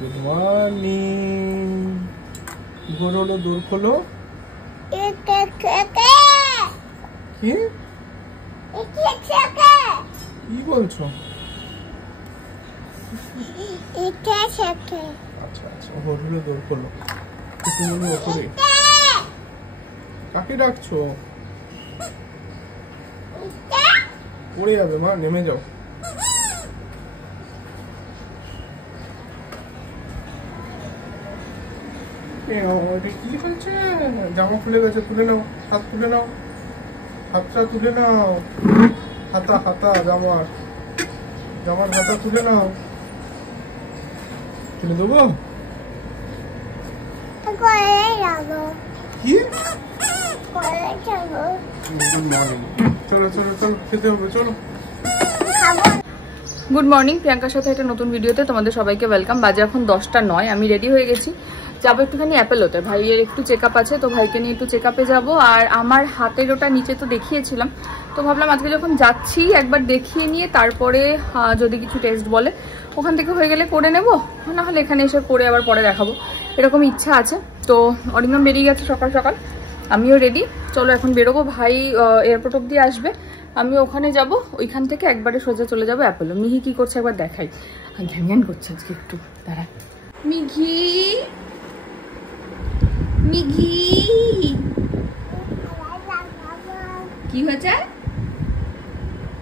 Good morning. ঘোর হলো, দূর খোলো। কি কি বলছো? আচ্ছা আচ্ছা, ঘোর হলো, দূর খোলো। তুমি ওপরে কাকে ডাকছো? পড়ে যাবে মা, নেমে যাও। কি হয়েছে? জামা খুলে গেছে, তুলে নাও, হাত তুলে নাও, হাতটা তুলে নাও, হাতা হাতা জামার হাতা তুলে নাও। তুলে দেবো? কি? চলো চলো চলো, খেতে হবে, চলো। গুড মর্নিং, প্রিয়াঙ্কার সাথে একটা নতুন ভিডিওতে তোমাদের সবাইকে ওয়েলকাম। বাজে এখন 10টা 9, আমি রেডি হয়ে গেছি, যাবো একটুখানি অ্যাপেলোতে। ভাইয়ের একটু চেক আপ আছে, তো ভাইকে নিয়ে একটু চেক আপে যাবো। আর আমার হাতের ওটা নিচে তো দেখিয়েছিলাম, তো ভাবলাম আজকে যখন যাচ্ছি একবার দেখিয়ে নিয়ে তারপরে যদি কিছু টেস্ট বলে ওখান থেকে হয়ে গেলে করে নেবো, না হলে এখানে এসে করে আবার পরে দেখাবো, এরকম ইচ্ছা আছে। তো অরিন্দম বেরিয়ে গেছে সকাল সকাল, আমিও রেডি। চলো এখন বেরোবো, ভাই এয়ারপোর্ট অব্দি আসবে, আমি ওখানে যাব, ওইখান থেকে একবারে সোজা চলে যাবো অ্যাপোলো। মিহি কি করছে একবার দেখাই, ঘ্যান ঘ্যান করছে আজকে একটু, দাঁড়া। মিঘি মিঘি কি হয়েছে?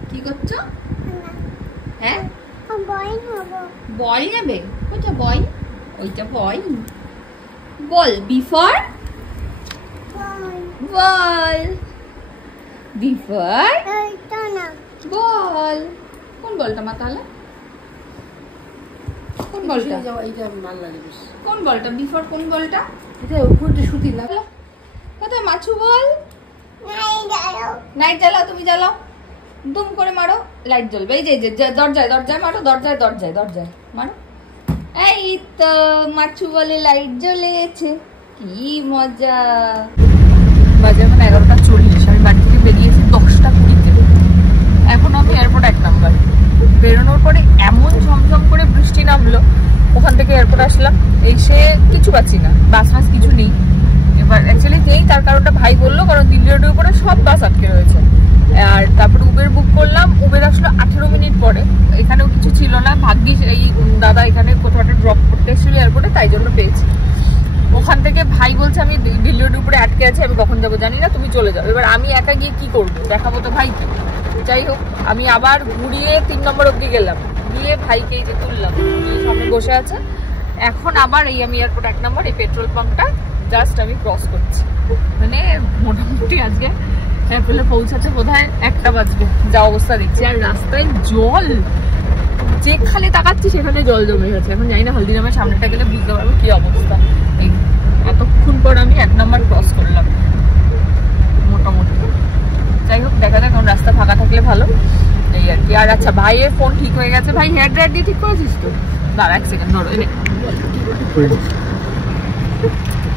কি করছো? হ্যাঁ বল নেবে? কোথা বল? ওইটা বল। বল বিফর বল, বিফর বল। কোন বলটা মা তাহলে? কোন বলটা? কোন বলটা? বিফর কোন বলটা? এটা উপরে সুতি লাগলো। কোথায় মাছু বল? লাইট জ্বালাও, তুমি জ্বালাও, দুম করে মারো, লাইট জ্বলবে। এই যে দরজায় দরজায় মারো, দরজায় দরজায় দরজায় মারো। এই তো মাছু বলে লাইট জ্বলেছে, কি মজা। বাজে এখন 11টা 40, আমি বাড়ি থেকে বেরিয়েছি 10টা 20-তে। এখন আমি এয়ারপোর্ট 1 নাম্বার। বেরোনোর পরে এমন ঝমঝম করে বৃষ্টি নামলো, ওখান থেকে এয়ারপোর্ট আসলাম, এসে কিছু পাচ্ছি না, বাস মাস কিছু নেই। এবার অ্যাকচুয়ালি নেই, তার কারণটা ভাই বললো, কারণ দিল্লি রোডের উপরে সব বাস আটকে রয়েছে। আর তারপরে উবের বুক করলাম, উবের আসলো 18 মিনিট পরে, এখানেও কিছু ছিল না। ভাগ্যিস এই দাদা এখানে কোথাও একটা ড্রপ করতে এসেছিল এয়ারপোর্টে, তাই জন্য পেয়েছি। ওখান থেকে ভাই বলছে আমি দিল্লি রোডের উপরে আটকে আছি, আমি কখন যাবো জানি না, তুমি চলে যাও। এবার আমি একা গিয়ে কি করবো, দেখাবো তো ভাইকে। যাই হোক, আমি আবার ঘুরিয়ে 3 নম্বর অব্দি গেলাম, গিয়ে ভাইকে এই যে তুললাম, সামনে বসে আছে। এখন আবার এই আমি এয়ারপোর্ট 1 নম্বর, এই পেট্রোল পাম্পটা জাস্ট আমি ক্রস করছি। মানে মোটামুটি আজকে এয়ারপোর্টে পৌঁছাচ্ছে বোধহয় 1টা বাজবে, যা অবস্থা দেখছি। আর রাস্তায় জল, যেখানে তাকাচ্ছি সেখানে জল জমে গেছে। এখন জানি না হলদিরামের সামনেটা গেলে বুঝতে পারবো কি অবস্থা। এতক্ষণ পর আমি 1 নম্বর ক্রস করলাম মোটামুটি। যাই হোক, দেখা যাক, কারণ রাস্তা ফাঁকা থাকলে ভালো, এই আর কি। আর আচ্ছা, ভাইয়ের ফোন ঠিক হয়ে গেছে। ভাই হেয়ার ড্রায়ার দিয়ে ঠিক করেছিস তো? দাঁড়া 1 সেকেন্ড, ধরো এনে।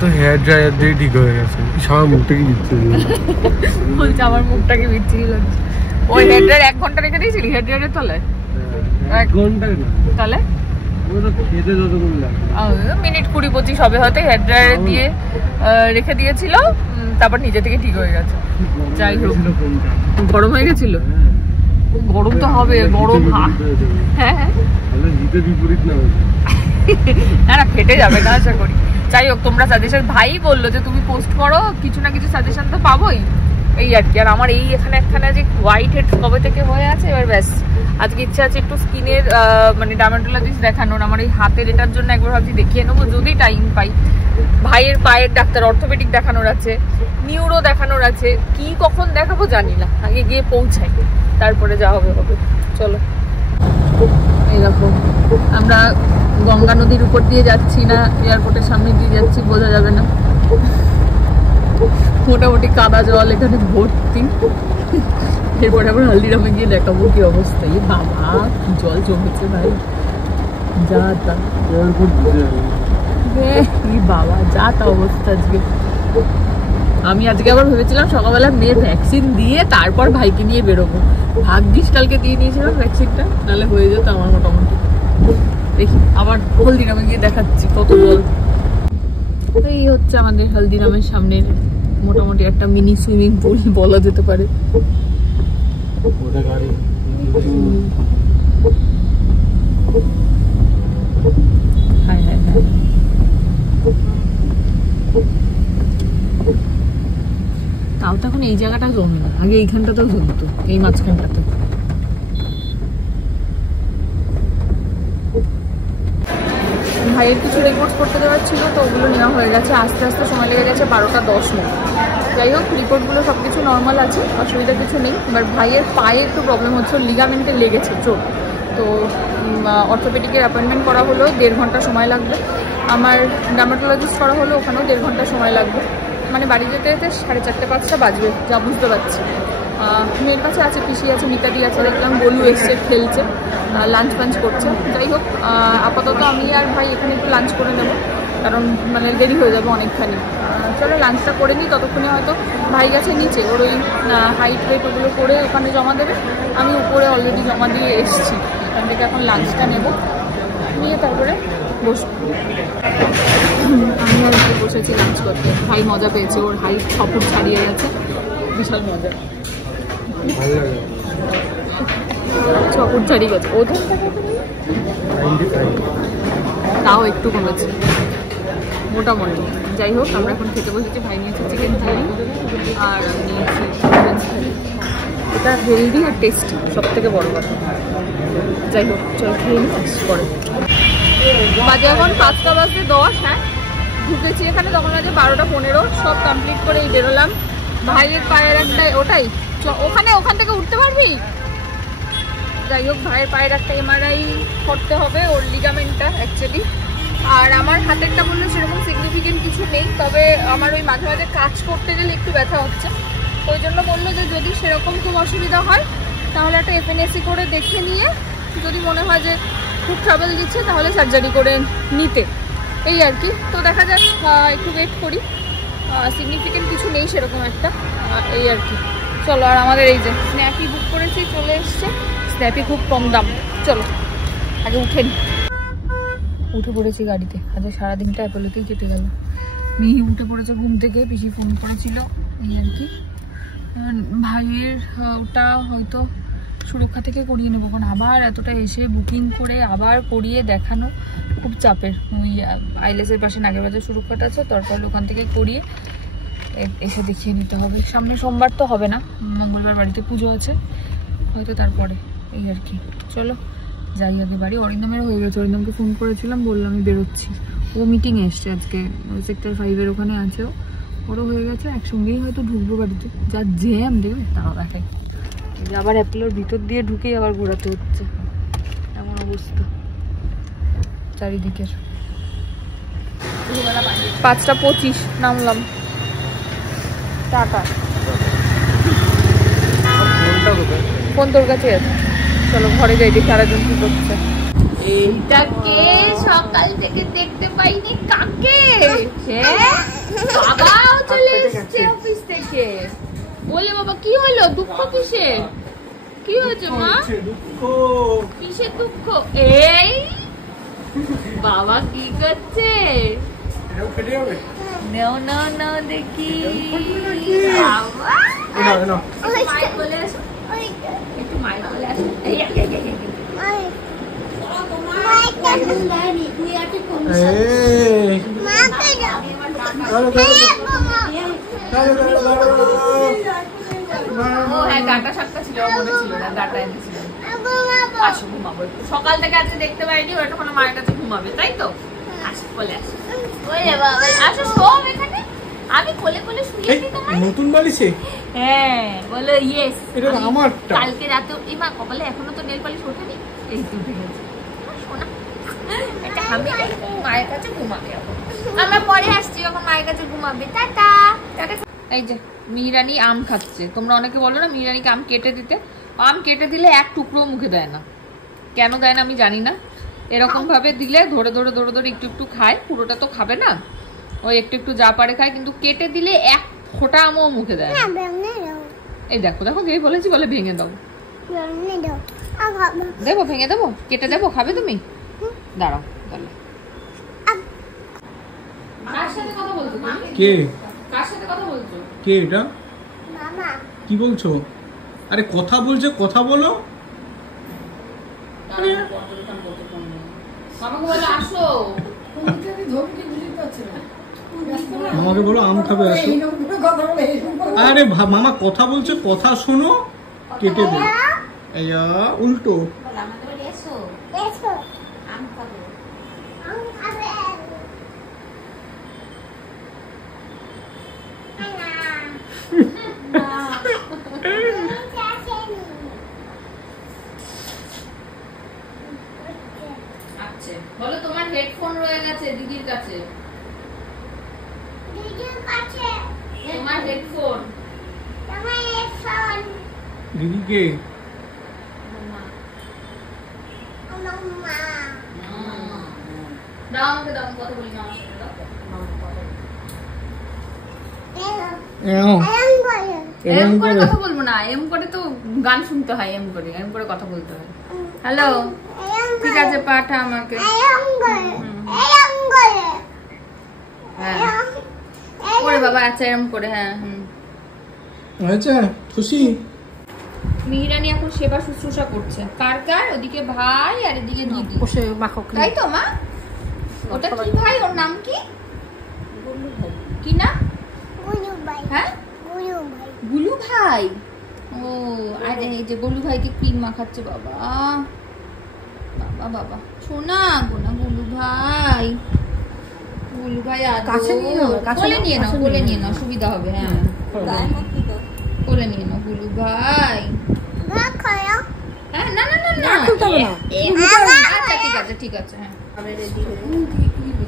তো হেয়ার ড্রায়ার দিয়ে ঠিক হয়ে গেছে, সবার মুখটাকে বিচ্ছিরি বলছে, আমার মুখটাকে বিচ্ছিরি লাগছে। ওই হেয়ার ড্রায়ার 1 ঘন্টা রেখে দিয়েছিলি হেয়ার ড্রায়ারের তলায়? 1 ঘন্টা না, তাহলে খেতে যতক্ষণ লাগে, মিনিট 20-25 হবে হয়তো। হেয়ার ড্রায়ারে দিয়ে রেখে দিয়েছিল, তারপর নিজে থেকে ঠিক হয়ে গেছে। যাই হোক, গরম হয়ে গেছিল। গরম তো হবে, গরম। হ্যাঁ হ্যাঁ, বিপরীত না না ফেটে যাবে না আশা করি। যাই হোক, তোমরা সাজেশন, ভাই বললো যে তুমি পোস্ট করো, কিছু না কিছু সাজেশন তো পাবোই, এই আর কি। আর আমার এই এখানে একখানা যে হোয়াইট হেড কবে থেকে হয়ে আছে, এবার ব্যাস আজকে ইচ্ছা আছে একটু স্কিনের মানে ডার্মাটোলজিস্ট দেখানোর। আমার এই হাতের এটার জন্য একবার ভাবছি দেখিয়ে নেবো যদি টাইম পাই। ভাইয়ের পায়ের ডাক্তার, অর্থোপেডিক দেখানোর আছে, নিউরো দেখানোর আছে, কি কখন দেখাবো জানি না, আগে গিয়ে পৌঁছাই, তারপরে যা হবে হবে। চলো, এই দেখো আমরা গঙ্গা নদীর উপর দিয়ে যাচ্ছি না এয়ারপোর্টের সামনে দিয়ে যাচ্ছি, বোঝা যাবে না। মোটামুটি কাদা জল এখানে ভর্তি। এরপরে আবার হলদিরামে গিয়ে দেখাবো কি অবস্থা। এই বাবা, কি জল জমেছে ভাই, যা তা বাবা, যা তা অবস্থা আজকে। আমি আজকে আবার ভেবেছিলাম সকালবেলা মেয়ের ভ্যাকসিন দিয়ে তারপর ভাইকে নিয়ে বেরোবো। ভাগ্যিস কালকে দিয়ে নিয়েছিলাম ভ্যাকসিনটা, নাহলে হয়ে যেত আমার মোটামুটি। দেখি আবার হলদিরামে গিয়ে দেখাচ্ছি কত বল। এই হচ্ছে আমাদের হলদিরামের সামনের মোটামুটি একটা মিনি সুইমিং পুল বলা যেতে পারে। হ্যাঁ হ্যাঁ হ্যাঁ, তাও তো এখন এই জায়গাটা জমে না, আগে এইখানটাতেও জমতো, এই মাঝখানটাতে। ভাইয়ের কিছু রিপোর্ট করতে দেওয়ার ছিল, তো ওগুলো নেওয়া হয়ে গেছে। আস্তে আস্তে সময় লেগে গেছে 12টা 10 মিনিট। যাই হোক, রিপোর্টগুলো সব কিছু নর্মাল আছে, অসুবিধা কিছু নেই। এবার ভাইয়ের পায়ে একটু প্রবলেম হচ্ছে, লিগামেন্টে লেগেছে চোট। তো অর্থোপেডিকের অ্যাপয়েন্টমেন্ট করা হলো, 1.5 ঘন্টা সময় লাগবে। আমার ডার্মাটোলজিস্ট করা হলো, ওখানেও 1.5 ঘন্টা সময় লাগবে। মানে বাড়ি যেতে যেতে 4:30 5টা বাজবে, যা বুঝতে পারছি। মেয়ের কাছে আছে, পিসি আছে, মিতাদি আছে, দেখলাম গোলু এসছে, খেলছে, লাঞ্চ ফাঞ্চ করছে। যাই হোক, আপাতত আমি আর ভাই এখানে একটু লাঞ্চ করে নেবো, কারণ মানে দেরি হয়ে যাবে অনেকখানি। চলো লাঞ্চটা করে নিই, ততক্ষণে হয়তো ভাই গেছে নিচে, ওর ওই হাইট ওয়েট ওগুলো করে ওখানে জমা দেবে। আমি উপরে অলরেডি জমা দিয়ে এসেছি, এখান থেকে এখন লাঞ্চটা নেব, নিয়ে তারপরে বসবো। আমি আর একটু বসেছি লাঞ্চ করতে। ভাই মজা পেয়েছে, ওর হাইট 6 ফুট ছাড়িয়ে গেছে, বিশাল মজা। 6 ফুট ছাড়িয়ে গেছে, ও তাও একটু কমেছে মোটামুটি। যাই হোক, আমরা এখন খেতে বসেছি। ভাই নিয়েছি চিকেন থালি আর আমি নিয়েছি চিকেন থালি। এটা হেলদি আর টেস্টি, সব থেকে বড় কথা। যাই হোক, চল খেয়ে নিই পরে। বাজে এখন 5টা বাজে 10। হ্যাঁ, ঢুকেছি এখানে তখন বাজে 12টা 15। সব কমপ্লিট করে এই বেরোলাম। ভাইয়ের পায়ের একটা ওটাই ওখান থেকে উঠতে পারবি। যাই হোক, ভাইয়ের পায়ের একটা এমআরআই করতে হবে, ওর লিগামেন্টটা অ্যাকচুয়ালি। আর আমার হাতেরটা বললো সেরকম সিগনিফিকেন্ট কিছু নেই, তবে আমার ওই মাঝে মাঝে কাজ করতে গেলে একটু ব্যথা হচ্ছে। ওই জন্য বললো যে যদি সেরকম খুব অসুবিধা হয় তাহলে একটা এফএনএসি করে দেখে নিয়ে, যদি মনে হয় যে খুব ট্রাভেল দিচ্ছে তাহলে সার্জারি করে নিতে, এই আর কি। তো দেখা যাক, একটু ওয়েট করি। সিগনিফিকেন্ট কিছু নেই সেরকম একটা, এই আর কি। চলো, আর আমাদের এই যে স্ন্যাপি বুক করেছি, চলে এসছে। স্ন্যাপি খুব কম দাম। চলো আগে উঠে নি। উঠে পড়েছি গাড়িতে। আজকে সারাদিনটা অ্যাপোলোতেই কেটে গেল। মিহি উঠে পড়েছে ঘুম থেকে, পিসি ফোন করেছিল, এই আর কি। ভাইয়ের ওটা হয়তো সুরক্ষা থেকে করিয়ে নেবো, কারণ আবার এতটা এসে বুকিং করে আবার করিয়ে দেখানো খুব চাপের। ওই আইলেসের পাশে নাগেরবাজার সুরক্ষাটা আছে, তারপর ওখান থেকে করিয়ে এসে দেখিয়ে নিতে হবে। সামনে সোমবার তো হবে না, মঙ্গলবার বাড়িতে পুজো আছে হয়তো, তারপরে এই আর কি। চলো যাই আগে বাড়ি। অরিন্দমের হয়ে গেছে, অরিন্দমকে ফোন করেছিলাম, বললাম আমি বেরোচ্ছি। ও মিটিংয়ে এসছে আজকে, সেক্টর 5-এর ওখানে আছে, ওরও হয়ে গেছে। একসঙ্গেই হয়তো ঢুকবো বাড়িতে। যা জ্যাম দেবে তাও দেখাই। আবার অ্যাপেলোর ভিতর দিয়ে ঢুকেই আবার ঘোরাতে হচ্ছে, এমন অবস্থা চারিদিকের। 5টা 25 নামলাম। টাটা। ফোন তোর কাছে আছে, চলো ঘরে যাই, দেখি আরেকজন কি করছে। এইটাকে সকাল থেকে দেখতে পাইনি, কাকে? বাবাও চলে এসেছে অফিস থেকে। বলে বাবা কি হলো, দুঃখ কিসের? কি হয়েছে মা? কিসের দুঃখ? এই বাবা কি করছে? নাও নাও নাও দেখি। মায়ের বলে আসো, একটু মায়ের বলে আসো। সকাল থেকে আজকে দেখতে পাইনি, ওটা কোনো মায়ের কাছে ঘুমাবে, তাই তো? আসো বলে আসো, আসো সব এখানে। আমি কোলে কোলে শুয়েছি তোমার নতুন বালিশে। হ্যাঁ বলো ইয়েস, এটা আমারটা। কালকে রাতে এই মা কপালে এখনো তো নেল পালিশ ওঠেনি, এই তো উঠে গেছে। শোনা এটা আমি মায়ের কাছে ঘুমাবে এখন, আমরা পরে আসছি যখন মায়ের কাছে ঘুমাবে। Tata tata. এই যে মিহিরানি আম খাচ্ছে। তোমরা অনেকে বলো না মিহিরানিকে আম কেটে দিতে, আম কেটে দিলে এক টুকরো মুখে দেয় না। কেন দেয় না আমি জানি না, এরকম ভাবে দিলে ধরে ধরে ধরে ধরে একটু একটু খায়, পুরোটা তো খাবে না, ওই একটু একটু যা পারে খায়, কিন্তু কেটে দিলে এক ফোঁটা আমও মুখে দেয় না। এই দেখো দেখো, যেই বলেছি বলে ভেঙে দাও। দেবো ভেঙে দেবো, কেটে দেবো, খাবে তুমি? দাঁড়াও দাঁড়াও। কার সাথে কথা বলছো তুমি? কে কার সাথে কথা বলছো? কে এটা? মামা কি বলছো? আরে কথা বলছে, কথা বলো। মামাকে বলো আসো। মামাকে বলো আম খাবে, আসো। আরে মামা কথা বলছে, কথা শোনো, কেটে দে। এইয়া উল্টো। আমাদের বাড়ি এসো, এসো আম খাবো। আম খাবে আচ্ছা বলো তোমার হেডফোন রয়ে গেছে দিদির কাছে। দিদির কাছে তোমার হেডফোন। তোমার ফোন দিদি কে? মামা দাও আমাকে, দাও কথা বলি মামার সাথে, দাও। এম করে কথা বলবো না, এম করে তো গান শুনতে হয়, এম করে কথা বলতে হয়। হ্যালো, ঠিক আছে পাঠা আমাকে। হ্যাঁ করে বাবা, আচ্ছা এরম করে, হ্যাঁ। হয়েছে? খুশি? মিহিরানি এখন সেবা শুশ্রূষা করছে। কার কার? ওদিকে ভাই আর এদিকে দিদি, তাই তো মা? ওটা কি ভাই, ওর নাম কি? কি নাম? হ্যাঁ গুলু ভাই। ও আরে এই যে গুলু ভাইকে ক্রিম মাখাচ্ছে বাবা। বাবা বাবা শোনা গোনা গুলু ভাই। গুলু ভাই কাছে নিয়ে নাও, কাছে কোলে নিয়ে নাও, কাছে কোলে নিয়ে নিয়ে নাও, সুবিধা হবে। হ্যাঁ কোলে নিয়ে নাও গুলু ভাই। হ্যাঁ না না না না, খুলতে হবে না। আচ্ছা ঠিক আছে ঠিক আছে, হ্যাঁ।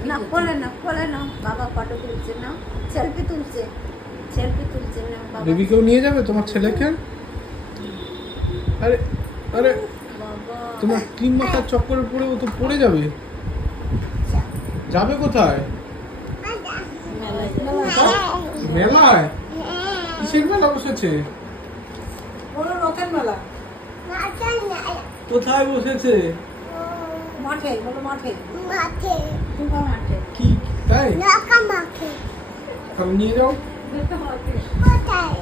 না কোলে না, কোলে না, বাবা ফটো তুলছে না, সেলফি তুলছে না বাবা। বেবিকেও নিয়ে যাবে তোমার ছেলেকে? আরে আরে তোমার ক্রিম মাখার চক্করে পড়ে ও তো পড়ে যাবে। যাবে কোথায়? মেলায়? কিসের মেলা বসেছে? বড় রথের মেলা। কোথায় বসেছে? মাঠে, বলো মাঠে। মাঠে মাঠে। কি তাই? নাকা মাঠে তাহলে নিয়ে যাও। কোথায়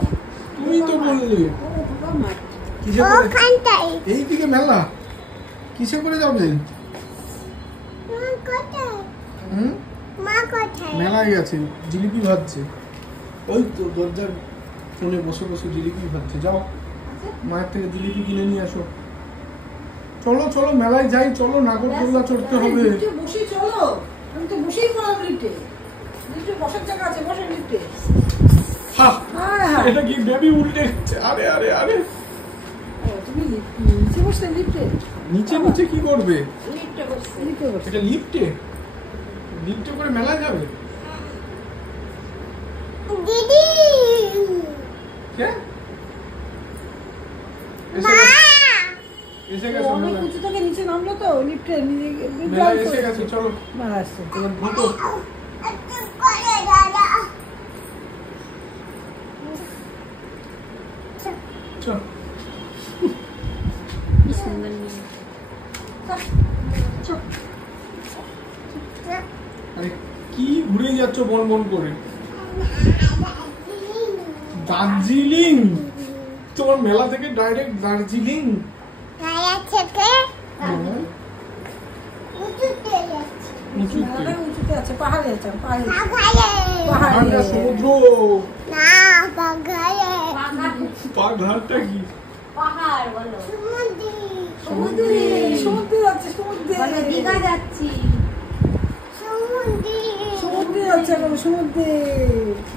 তুমি তো বললে। মাঠ। কিসে করে? ওখানটায় এইদিকে মেলা? কিসে করে যাবে? মা কোথায় হুম? মা কোথায় মেলায় গেছে, জিলিপি ভাজছে। ওই তো দরজার কোণে বসে বসে জিলিপি ভাজছে। যাও মায়ের থেকে জিলিপি কিনে নিয়ে আসো। চলো চলো মেলায় যাই, চলো নাগরদোল্লা চড়তে হবে। লিফটে বসি চলো, আমি তো বসেই পড়লাম লিফটে। লিফটে বসার জায়গা আছে, বসে লিফটে। হ্যাঁ হ্যাঁ এটা কি বেবি উল্টে গেছে? আরে আরে আরে তুমি নিচে বসলে লিফটে? নিচে নিচে কি করবে? লিফটে বসছে, লিফটে বসছে। এটা লিফটে? লিফটে করে মেলায় যাবে? দিদি কে? মা এসে গেছে অনেক মেলায়। উঁচু থেকে নিচে নামলো তো লিফটে, মেলায় এসে গেছে, চলো মেলা আসছে। এবার ঢোকো। করে দাদা চল। আরে কি ঘুরে যাচ্ছ বন বন করে? দার্জিলিং? তোমার মেলা থেকে ডাইরেক্ট দার্জিলিং? গায়া থেকে হ্যাঁ, উঠতে যাচ্ছে উঁচুতে। মেলাটা উঁচুতে আছে, পাহাড়ে আছে, পাহাড়ে। বাগায়ে পাহাড়টা সমুদ্র। না বাগায়ে পাহাড়টা কি? পাহাড় বলো। সমুদ্রে সমুদ্রে যাচ্ছে, সমুদ্রে। বলো দীঘা যাচ্ছি। সমুদ্রে সমুদ্রে যাচ্ছে এখন, সমুদ্রে।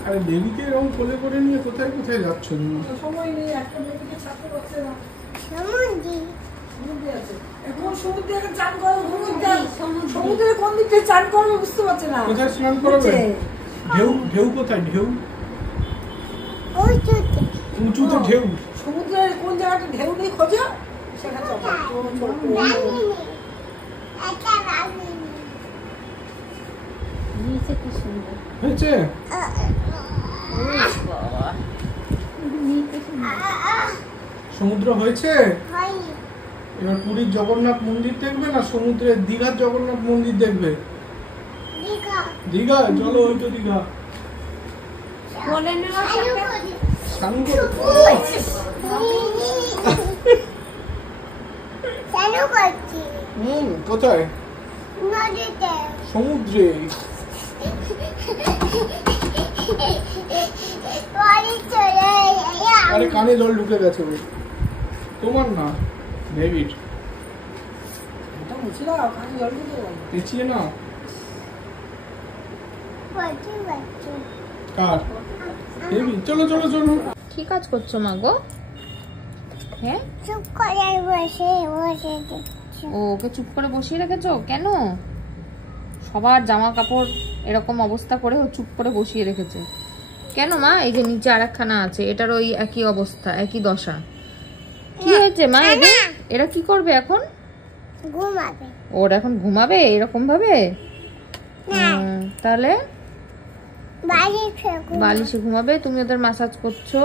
আরে বেবিকে এরকম কোলে করে নিয়ে কোথায় কোথায় যাচ্ছ তুমি? সময় নেই, একটা বেবিকে ছাড়তে পারছে না। সমুদ্রে সমুদ্রে আছে এখন, সমুদ্রে এখন চান করবে, সমুদ্রে কোন দিক থেকে চান করবে বুঝতে পারছে না। কোথায় স্নান করবে? নিচে। ঢেউ ঢেউ কোথায়? ঢেউ উঠতে উঁচুতে ঢেউ। সমুদ্রের কোন জায়গাটা ঢেউ নেই খোঁজো, সেখানে চলো। রাগিনী এটা রাগিনী নিচে কি সুন্দর। হয়েছে? সমুদ্র হয়েছে? হয়নি এবার পুরীর জগন্নাথ মন্দির দেখবে না সমুদ্রের দীঘার জগন্নাথ মন্দির দেখবে? দীঘা দীঘা, চলো ওই তো দীঘা। বলে নিল স্নান করো। কেন করছি কোথায়? নদীতে সমুদ্রে। বাড়ি চলে আরে কানে জল ঢুকে গেছে ওর। তোমার না, ডেভিড। পেঁচিয়ে না বলছি বলছি কার? ডেভিড, চলো চলো চলো। কি কাজ করছো মা গো? হ্যাঁ, চুপ করে বসে বসে দেখছি ও ওকে চুপ করে বসিয়ে রেখেছো কেন? সবার জামা কাপড় এরকম অবস্থা করে ও চুপ করে বসিয়ে রেখেছে কেন মা? এই যে নিচে আরেকখানা আছে, এটার ওই একই অবস্থা, একই দশা। কি হয়েছে মা? এরা কি করবে এখন? ঘুমাবে ওরা এখন ঘুমাবে এরকম ভাবে? তাহলে বালিশে ঘুমাবে। তুমি ওদের মাসাজ করছো?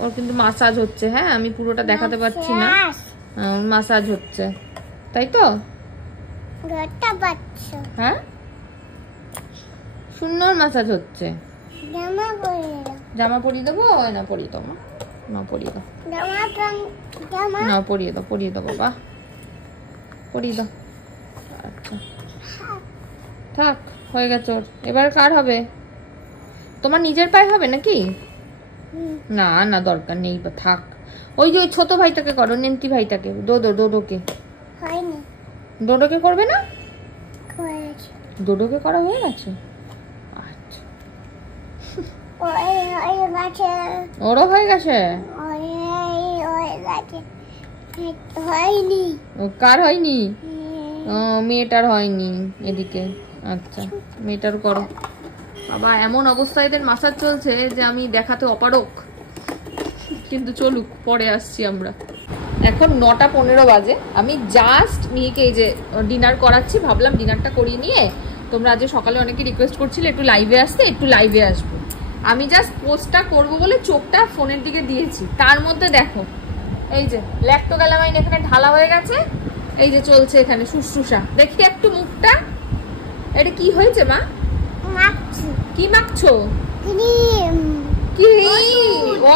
ওর কিন্তু মাসাজ হচ্ছে। হ্যাঁ, আমি পুরোটা দেখাতে পারছি না। মাসাজ হচ্ছে, তাই তো? হ্যাঁ, সুন্দর মাসাজ হচ্ছে। জামা পরিয়ে দেবো? না পরিয়ে দেবো না, পরিয়ে দাও না, পরিয়ে দাও, পরিয়ে দাও বাবা, পরিয়ে দাও। আচ্ছা থাক, হয়ে গেছে ওর। এবার কার হবে? তোমার নিজের পায়ে হবে নাকি? না না, দরকার নেই, থাক। ওই যে ওই ছোট ভাইটাকে করো, নেন্তি ভাইটাকে, ডোডোকে। ডোডোকে করবে না? ডোডোকে করা হয়ে গেছে। আচ্ছা, ওরও হয়ে গেছে। কার হয়নি? মেয়েটার হয়নি এদিকে। আচ্ছা, মেয়েটার করো। বাবা, এমন অবস্থায় এদের মাসাজ চলছে যে আমি দেখাতে অপারক, কিন্তু চলুক, পরে আসছি আমরা। এখন 9:15 বাজে। আমি জাস্ট মেয়েকে এই যে ডিনার করাচ্ছি, ভাবলাম ডিনারটা করিয়ে নিয়ে, তোমরা আজ সকালে অনেকে রিকোয়েস্ট করছিলে একটু লাইভে আসতে, একটু লাইভে আসবো। আমি জাস্ট পোস্টটা করবো বলে চোখটা ফোনের দিকে দিয়েছি, তার মধ্যে দেখো এই যে ল্যাক্টোগ্যালামাইন এখানে ঢালা হয়ে গেছে, এই যে চলছে এখানে শুশ্রূষা। দেখি একটু মুখটা, এটা কি হয়েছে মা? কি মাখছো? কি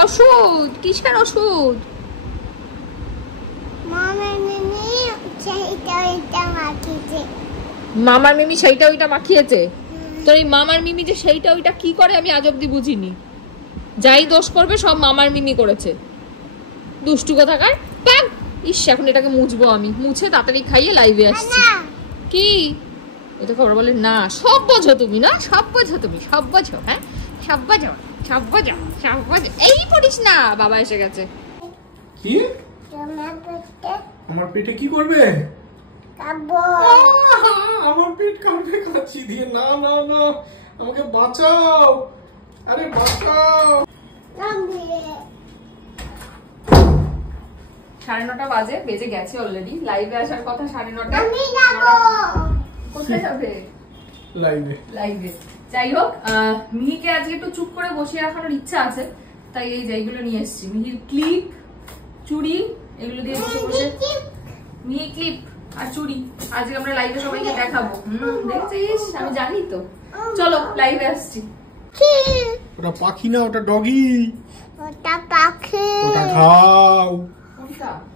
ওষুধ? কিসের ওষুধ? মামার মিমি সেইটা ওইটা মাখিয়েছে। তোর এই মামার মিমি যে সেইটা ওইটা কি করে আমি আজ অব্দি বুঝিনি। যাই দোষ করবে সব মামার মিমি করেছে, দুষ্টু কোথাকার। ইস, এখন এটাকে মুছবো আমি, মুছে তাড়াতাড়ি খাইয়ে লাইভে আসছি। কি এটা খবর বলে না? সব বোঝো তুমি না, সব বোঝো তুমি, সব বোঝো। হ্যাঁ, সব বোঝো, সব বোঝো, সব বোঝো। এই পড়িস না, বাবা এসে গেছে। কি আমার পেটে কি করবে? আমার পেট কামড়ে কাচ্ছি দিয়ে। না না না, আমাকে বাঁচাও, আরে বাঁচাও। 9:30 বাজে, বেজে গেছে অলরেডি। লাইভে আসার কথা 9:30। কোথায় যাবে? লাইভে। যাই হোক, মিহিকে আজকে একটু চুপ করে বসিয়ে রাখানোর ইচ্ছা আছে, তাই এই যে এইগুলো নিয়ে এসেছি। মিহির ক্লিপ, চুড়ি, এগুলো দিয়ে বসে বসে। মিহি ক্লিপ আর চুড়ি আজকে আমরা লাইভে সবাইকে দেখাবো। দেখছিস, আমি জানি তো। চলো লাইভে আসছি। ওটা পাখি না, ওটা ডগি। ওটা পাখি। ওটা ঘাও।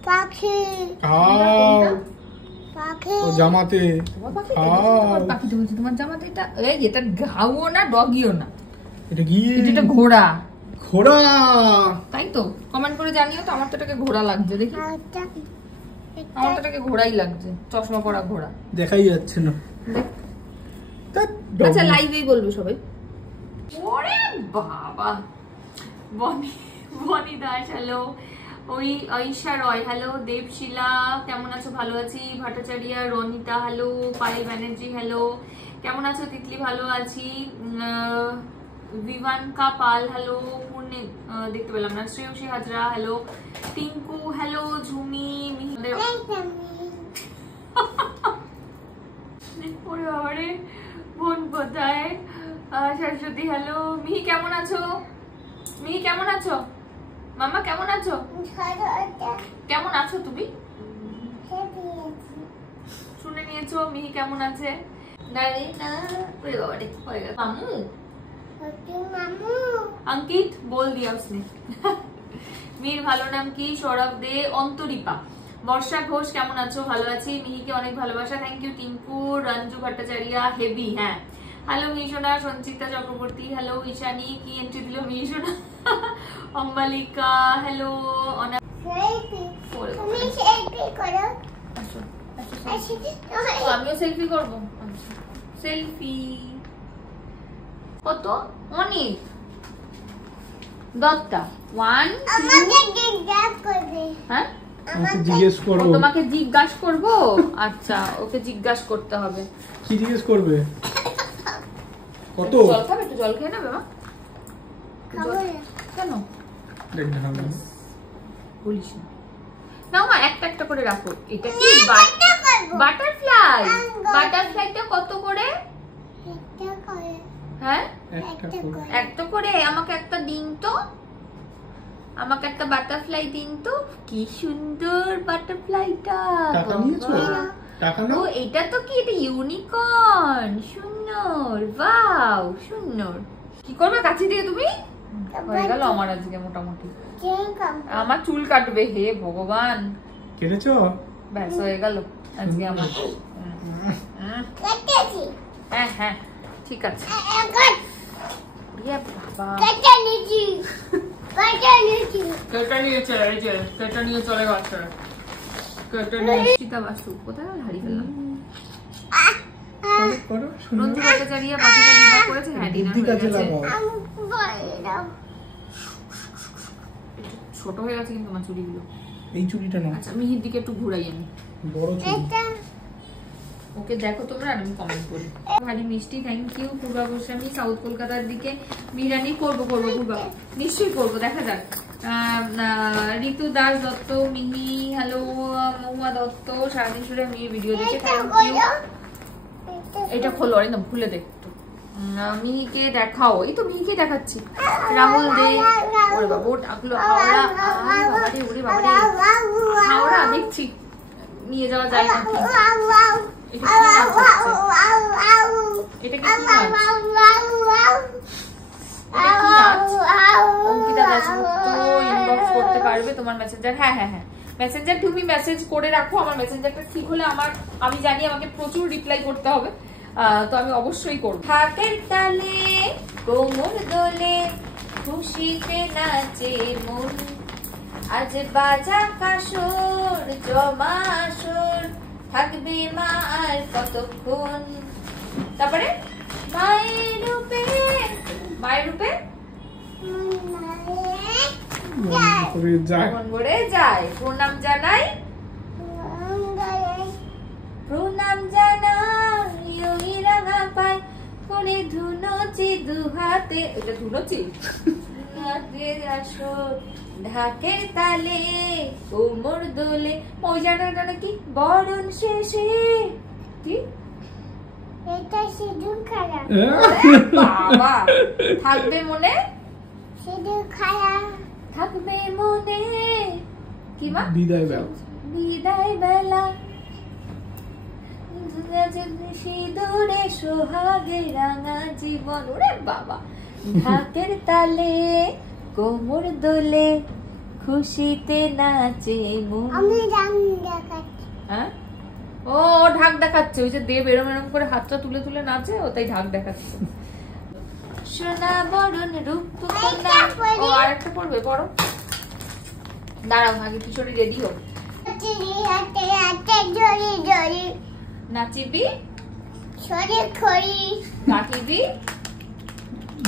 পাখি। ঘাও। পাখি। ও জামাতে। পাখি তো বলছি তোমার জামাতে। এটা এটা ঘাও না, ডগিও না, এটা কি? এটা ঘোড়া। ঘোড়া, তাই তো? কমেন্ট করে জানিও তো। আমার তো এটাকে ঘোড়া লাগছে, দেখি। আমার তো এটাকে ঘোড়াই লাগছে, চশমা পরা ঘোড়া। দেখাই যাচ্ছে না। আচ্ছা, লাইভেই বলবো সবাই। ওরে বাবা, বনি দাস হ্যালো, ওই ঐশা রয় হ্যালো, দেবশিলা কেমন আছো? ভালো আছি। ভট্টাচার্য, রনিতা হ্যালো, পায়েল ব্যানার্জি হ্যালো, কেমন আছো? তিতলি ভালো আছি। विवानका पाल हेलो, पूर्णे देखते पेलाम ना, श्रेयसी हाजरा हेलो, टिंकू हेलो, झुमी ওরে বাবারে বোন কোথায়? সরস্বতী হেলো। মিহি কেমন আছো? মিহি কেমন আছো? মামা কেমন আছো? কেমন আছো তুমি? জানিয়েছো মিহি কেমন আছে। নারে না ওরে বাবা রে হয়ে গেল। মামু মামু अंकित बोल दिया उसने। मीर ভালো নাম কি? সৌরভ দে। অন্তরিপা। বর্ষা ঘোষ কেমন আছো? ভালো আছি। মিহিকে অনেক ভালোবাসা। Thank you. Tinku Ranju Bhattacharya heavy. হ্যাঁ হ্যালো মিশোনা। সঞ্চিতা চক্রবর্তী হ্যালো। ঈশানী কি এন্ট্রি দিল মিশোনা। অম্বালিকা হ্যালো। অনা তুমি সেলফি করো। আমিও সেলফি করবো। সেলফি কত অনেক 10টা 1 আমাকে জিজ্ঞাসা করবে। হ্যাঁ আমাকে জিজ্ঞেস করো। তোমাকে জিজ্ঞাসা করব? আচ্ছা ওকে জিজ্ঞাসা করতে হবে। কি জিজ্ঞেস করবে? কত? জল খাবে? একটু জল খেয়ে নেবে মা। খাবো না। কেন দেখ না বলিস না। নাও মা একটা একটা করে রাখো। এটা কি একটা করবো। বাটারফ্লাই? করবো। বাটারফ্লাইটা কত করে? একটা করে। হ্যাঁ একটা করে। একটা করে। আমাকে একটা দিন তো, আমাকে একটা বাটারফ্লাই দিন তো। কি সুন্দর বাটারফ্লাইটা। টাকা নিয়েছো? টাকা ও নাও। এটা তো কি? এটা ইউনিকর্ন। সুন্দর ওয়াও সুন্দর। কি করবে কাছে দিয়ে তুমি? হয়ে গেল আমার আজকে মোটামুটি। আমার চুল কাটবে। হে ভগবান কেটেছো? ব্যাস হয়ে গেল আজকে আমার। কেটেছি। হ্যাঁ হ্যাঁ ঠিক আছে। ইয়ে বাবা কেটে নিয়েছি। কেটে নিয়েছি। কেটে নিয়েছে। এই যে কেটে নিয়ে চলে গেছে। কেটে নিয়ে সীতা বাসু কোথায় গেল? হারিয়ে ফেললাম। করো করো শুনো। রঞ্জু ভট্টাচার্য বাকিটা ডিনার করেছে। হ্যাঁ ডিনার বুদ্ধি হয়ে কাজে গেছে। লাগাও। আমি বলে দাও। ছোট হয়ে গেছে কিন্তু আমার চুড়িগুলো। এই চুড়িটা নাও। আচ্ছা মিহির দিকে একটু ঘুরাই আমি। বড় চুড়ি। এটা ওকে দেখো তোমরা আর আমি কমেন্ট করি। ভারী মিষ্টি thank you. Purba Goswami south কলকাতার দিকে বিরিয়ানি করবো পূর্বা নিশ্চয়ই করবো দেখা যাক। ঋতু দাস দত্ত মিহি হ্যালো। মহুয়া দত্ত সারাদিন শুধু মিহির ভিডিও দেখে থ্যাংক ইউ। এটা খোলো একদম খুলে দেখ একটু। মিহিকে দেখাও। এই তো মিহিকে দেখাচ্ছি। রাহুল দে। ওরে বাবা ও ডাকলো হাওড়া। বাবারে ওরে বাবারে হাওড়া দেখছি নিয়ে যাওয়া যায় নাকি। এটা কি নাচ হচ্ছে? এটা কি নাচ? এটা কি নাচ? অঙ্কিতা দাশগুপ্ত ইনবক্স করতে পারবে তোমার মেসেঞ্জার? হ্যাঁ হ্যাঁ হ্যাঁ মেসেঞ্জার তুমি মেসেজ করে রাখো। আমার মেসেঞ্জারটা ঠিক হলে আমি জানি আমাকে প্রচুর রিপ্লাই করতে হবে, তো আমি অবশ্যই করব। হাতের তালে কোমর দোলে খুশিতে নাচে মন, আজ বাজা কাসর জমা আসর থাকবে মা আর কতক্ষণ। তারপরে মায়ের রূপে মন ভরে যায় প্রণাম জানাই ওই রাঙা পায় করে ধুনোচি দুহাতে। এটা ধুনোচি আসর ঢাকের তালে কোমর দোলে। ওই জানাটা কি বরণ শেষে কি এটা সিঁদুর খায়া। বাবা থাকবে মনে, সিঁদুর খায়া থাকবে মনে কি মা বিদায় বেলা, বিদায় বেলা সিঁদুরে সোহাগে রাঙা জীবন। ওরে বাবা ঢাকের তালে কোমর দোলে খুশিতে নাচে মন। আমি রং দেখাচ্ছি। হ্যাঁ ও ঢাক দেখাচ্ছে। ওই যে দেব এরম এরম করে হাতটা তুলে তুলে নাচে, ও তাই ঢাক দেখাচ্ছে। সোনা বরণ রূপ কন্যা। ও আরেকটা পড়বে পড়ো। দাঁড়াও আগে কিশোরী রেডি হোক। হাতে হাতে জড়ি জড়ি নাচিবি ছড়ি খড়ি গাঁথিবি।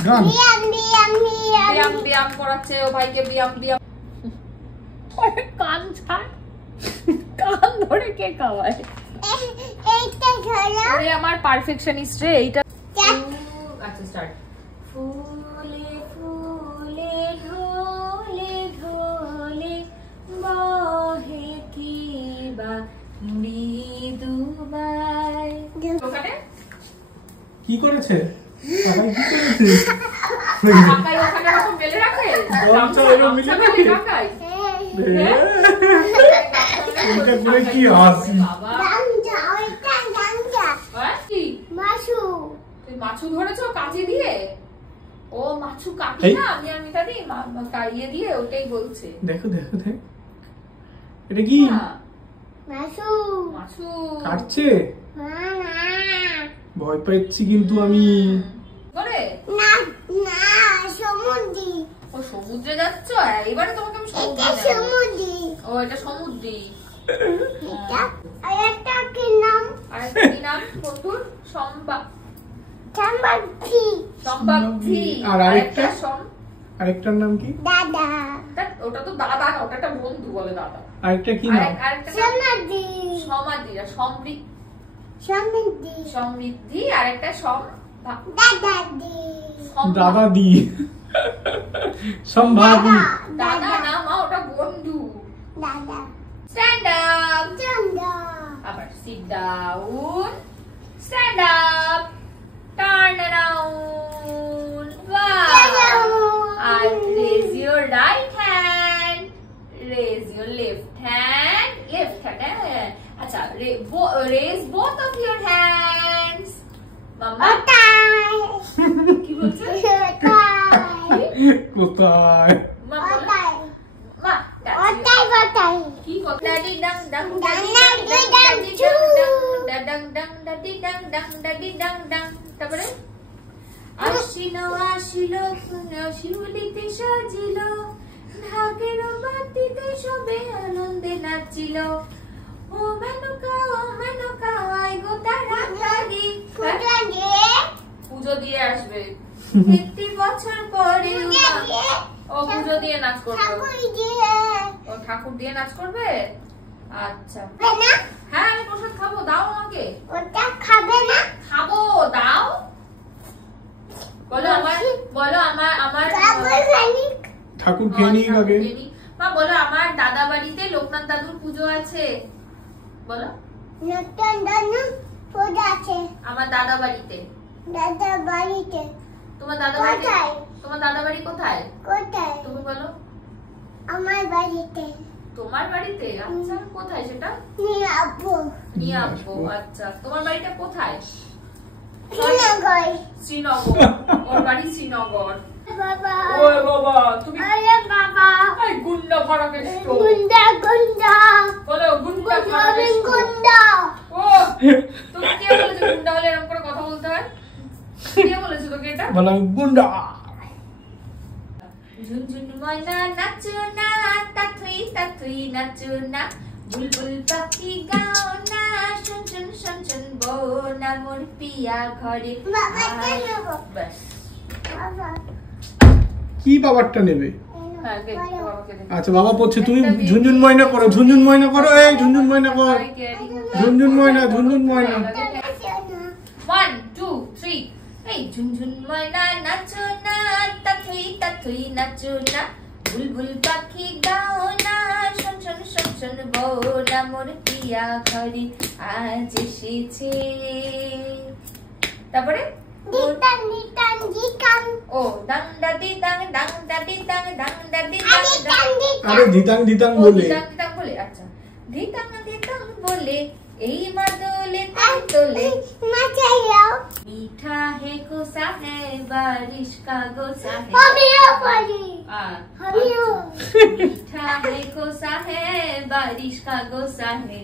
গান বিয়াম বিয়াম বিয়াম ব্যায়াম ব্যায়াম করাচ্ছে ও ভাইকে ব্যায়াম ব্যায়াম। কান ছাড়, কান ধরে কে খাওয়ায়? এইটা ধরো। আরে আমার পারফেকশনিস্ট রে এইটা। দেখ। আচ্ছা স্টার্ট। ফুলে ফুলে ঢোলে ঢোলে বহে কি বা মৃদুবাই। ওখানে কি করেছে? সবাই কি করেছে? ঢাকায় ওখানে এরকম মেলে রাখে? গামছা এরকম মেলে রাখে? ঢাকায়? এটা করে কি হাসি? বাবা গান যাও এটা গান তুই মাছু ধরেছো কাঁচি দিয়ে? ও মাছু কাটি এই। না, আমি আর মিতাদি ইয়ে দিয়ে ওটাই বলছে। দেখো দেখো দেখ, এটা কি হ্যাঁ, মাসু মাছু কাটছে? না ভয় পাচ্ছি কিন্তু আমি। করে না না সমুদ্রি ও সমুদ্রে যাচ্ছ? এবারে তোমাকে আমি সমুদ্রে এটা নেবো। সমুদ্রি ও এটা সমুদ্রি। এটা আরেকটা কি নাম আর একটা কি নাম বন্ধুর? সম্বাক্ষী সম্বাক্ষী। আর আরেকটা? সম- আরেকটার নাম কি? দাদা ওটা তো দাদা না, ওটা একটা বন্ধু বলে দাদা। আরেকটা কি নাম? আরেকটা নাম সমাধি সমাধি, আর সমৃদ্ধি। সমৃদ্ধি সমৃদ্ধি আর একটা দাদাদি দাদা দি সম্ভাবি। দাদা না মা, ওটা বন্ধু। দাদা স্ট্যান্ড আপ। চন্দা আবার sit down. Stand up. Turn around. Wow. আর raise your right hand, raise your left hand, আচ্ছা raise both of your hands. মাম্মা ওটাই কি বলছে? ওটাই কোথায়? মা বলো। ওটাই মা ওটাই ওটাই কি কথা? ডাডি ডাং ডাং ডাং ডাডি ডাং ডাং ডাং ডাডি চু। ডাং ডাং ডাং ডাডি ডাং ডাং ডাডি ডাং ডাং। তারপরে আশিল আশিল শিউলিতে সাজিল, ঢাকের বাতিতে সবে আনন্দে নাচিল। ও মেনকা আয় গো তাড়াতাড়ি। ফুটা দিয়ে পুজো দিয়ে আসবে। একটি বছর পরে ফুটা দিয়ে ও পুজো দিয়ে নাচ করবে। ঠাকুর দিয়ে ও ঠাকুর দিয়ে নাচ করবে। আচ্ছা খাবে না হ্যাঁ, আমি প্রসাদ খাবো, দাও আমাকে। ওটা খাবে না খাবো, দাও। বলো আমার আমার খাবো খালি ঠাকুর খেয়ে নিই আগে। মা বলো আমার দাদা বাড়িতে লোকনাথ দাদুর পুজো আছে। বলো নতুন নতুন ফুটা আছে আমার দাদা বাড়িতে। দাদা বাড়িতে তোমার দাদা বাড়ি কোথায়? তোমার দাদা বাড়ি কোথায়? কোথায় তুমি বলো। আমার বাড়িতে তোমার বাড়িতে? আচ্ছা কোথায় সেটা? নিয়ে আসবো নিয়ে আসবো। আচ্ছা তোমার বাড়িটা কোথায়? শ্রীনগর শ্রীনগর। ওর বাড়ি শ্রীনগর। বাবা ওই বাবা তুমি আরে বাবা এই গুন্ডা ফাড়া কেষ্ট। গুন্ডা গুন্ডা বলো গুন্ডা ফাড়া গুন্ডা কেষ্ট। গুন্ডা ও তুমি কে বলেছে গুন্ডা হলে এরকম করে কথা বলতে হয়? কে বলেছে তোকে এটা? বলো গুন্ডা। ঝুনঝুন ময়না নাচো না, তাথুই নাচো না, বুলবুল পাখি গাও না, শুন শুন শুন শুন বো না, মোর পিয়া ঘরে। বাবা কেন ব্যাস। বাবা কি বাবারটা নেবে? হ্যাঁ দেখ বাবাকে দেখ। আচ্ছা বাবা পড়ছে, তুমি ঝুনঝুন ময়না করো, ঝুনঝুন ময়না করো, এই ঝুনঝুন ময়না কর, ঝুনঝুন ময়না, ঝুনঝুন ময়না। 1 2 3 এই ঝুনঝুন ময়না নাচো না, তাথুই নাচো না, বুলবুল পাখি গাও না, শুন শুন শুন শুন বো না, মোর পিয়া ঘরে আজ এসেছে। তারপরে দিতান দিতান দিতান ও ডাং দাদি ডাং ডাং দাদি ডাং ডাং দাদি আরে ডাং দিতান আরে ধিতাং ধিতাং ও বলে। দিতাং দিতাং বলে। আচ্ছা দিতাং দিতাং বলে এই মাদলে তাই তোলে, মাচাইও मीठा है कोसा है बारिश का गोसा है। আমিও পারি আমিও मीठा है कोसा है बारिश का गोसा है।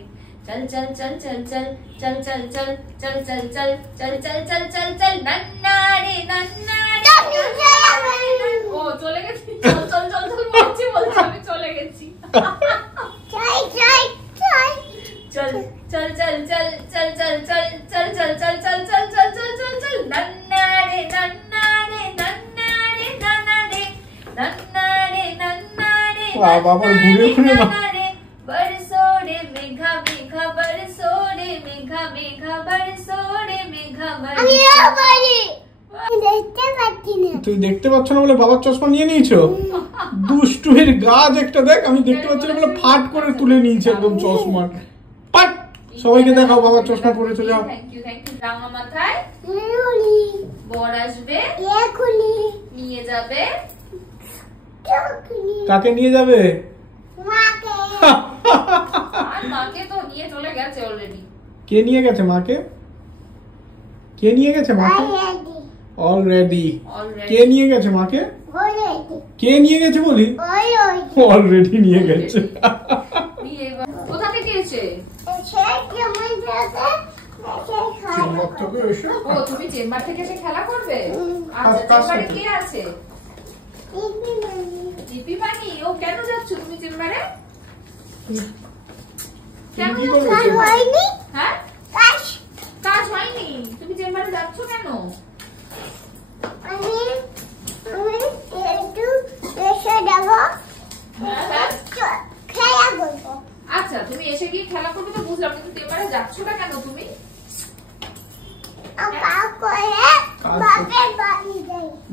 चल चल चल चल चल चल चल चल चल चल चल चल चल चल चल चल नन्ना रे नन्ना ও চলে গেছি। চল চল চল চল বলছি আমি চলে গেছি। চাই চাই চাই चल चल चल चल चल चल चल चल चल चल चल चल चल चल चल चल नन्ना रे नन्ना रे नन्ना रे नन्ना रे नन्ना रे नन्ना रे বাবা ঘুরে ঘুরে नन्ना रे बरसो रे मेघा मेघा बरसो रे मेघा मेघा बरसो रे मेघा আমিও बरसो। পারি দেখতে পাচ্ছি না তুই দেখতে পাচ্ছ না বলে বাবার চশমা নিয়ে নিয়েছো? দুষ্টুমের গাছ একটা দেখ, আমি দেখতে পাচ্ছি না বলে ফাট করে তুলে নিয়েছে একদম চশমা। পাট সবাইকে দেখাও বাবার চশমা পরেছো, যাও। থ্যাংক ইউ রাঙা মাথায় নুলি বর আসবে, একুলি নিয়ে যাবে। চকুলি কাকে নিয়ে যাবে? মাকে আর মাকে তো নিয়ে চলে গেছে অলরেডি। কে নিয়ে গেছে মাকে? কে নিয়ে গেছে মাকে? অলরেডি। কে নিয়ে গেছে মাকে? কে নিয়ে গেছে বলি? অলরেডি নিয়ে গেছে। কোথা থেকে এসে? চেম্বার থেকে এসে ও তুমি চেম্বার থেকে এসে খেলা করবে? আচ্ছা কার চেম্বারে সাথে? কে আছে? দীপি মানি। ও কেন যাচ্ছ তুমি চেম্বারে? কেন কি যাচ্ছ? করবে? হ্যাঁ কাজ হয়নি, তুমি চেম্বারে যাচ্ছ কেন? আচ্ছা তুমি এসে গিয়ে খেলা করবে তো বুঝলাম, কিন্তু চেম্বারে যাচ্ছ না কেন তুমি?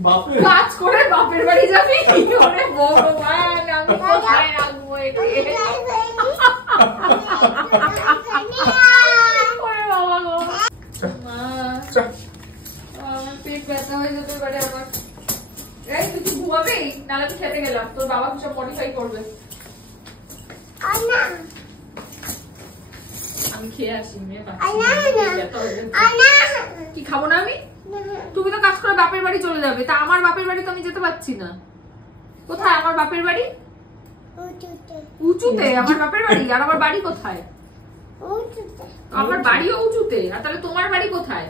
বাপরে কাজ করে বাপের বাড়ি যাবি? ওরে ভগবান, আমি কোথায় রাখবো একে? ওরে বাবা গো, মা, চা। আমার পেট ব্যথা হয়ে যেতে পারে আমার। এই তুই কি ঘুমাবি? নাহলে আমি খেতে গেলাম, তোর বাবা সব মডিফাই করবে। আমি খেয়ে আসি, মেয়ে কি খাবো না আমি? তুমি তো কাজ করে বাপের বাড়ি চলে যাবে, তা আমার বাপের বাড়ি তো আমি যেতে পারছি না। কোথায় আমার বাপের বাড়ি? উঁচুতে আমার বাপের বাড়ি। আর আমার বাড়ি কোথায়? আমার বাড়িও উঁচুতে। আর তাহলে তোমার বাড়ি কোথায়?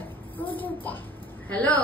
হ্যালো